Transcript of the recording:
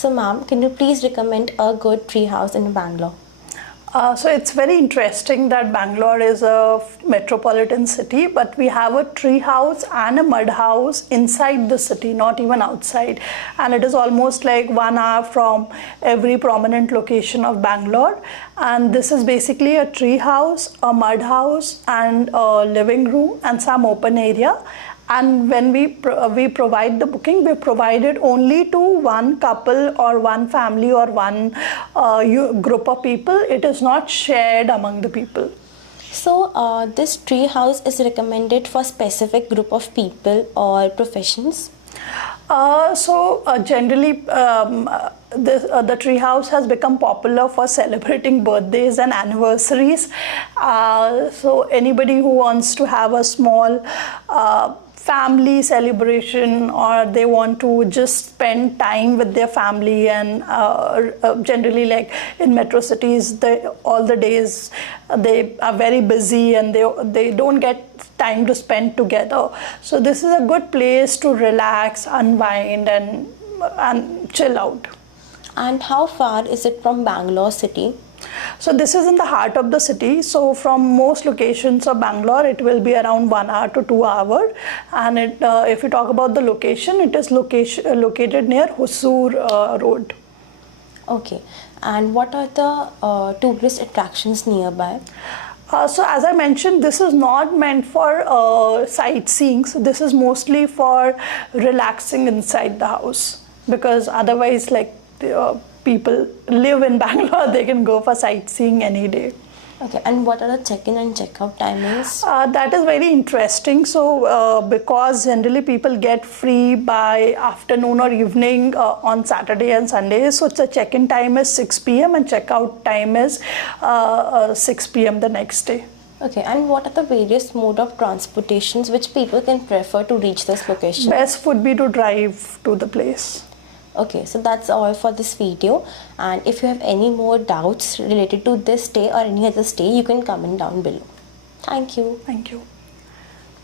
So ma'am, can you please recommend a good tree house in Bangalore? So it's very interesting that Bangalore is a metropolitan city, but we have a tree house and a mud house inside the city, not even outside. And it is almost like 1 hour from every prominent location of Bangalore. And this is basically a tree house, a mud house, and a living room and some open area. And when we provide the booking, we provide it only to one couple or one family or one group of people. It is not shared among the people. So this tree house is recommended for specific group of people or professions? Generally, the tree house has become popular for celebrating birthdays and anniversaries. So anybody who wants to have a small family celebration, or they want to just spend time with their family, and generally, like in metro cities, all the days they are very busy and they don't get time to spend together. So this is a good place to relax, unwind, and chill out. And how far is it from Bangalore city? So this is in the heart of the city. So from most locations of Bangalore, it will be around 1 hour to 2 hours. And if you talk about the location, it is located near Hosur Road. Okay. And what are the tourist attractions nearby? So as I mentioned, this is not meant for sightseeing. So this is mostly for relaxing inside the house, because otherwise, like people live in Bangalore, they can go for sightseeing any day. Okay, and what are the check-in and check-out timings? That is very interesting. So because generally people get free by afternoon or evening on Saturday and Sunday, so the check-in time is 6 p.m. and check-out time is 6 p.m. the next day. Okay, and what are the various mode of transportations which people can prefer to reach this location? Best would be to drive to the place. Okay, so that's all for this video, and if you have any more doubts related to this stay or any other stay, you can comment down below. Thank you. Thank you.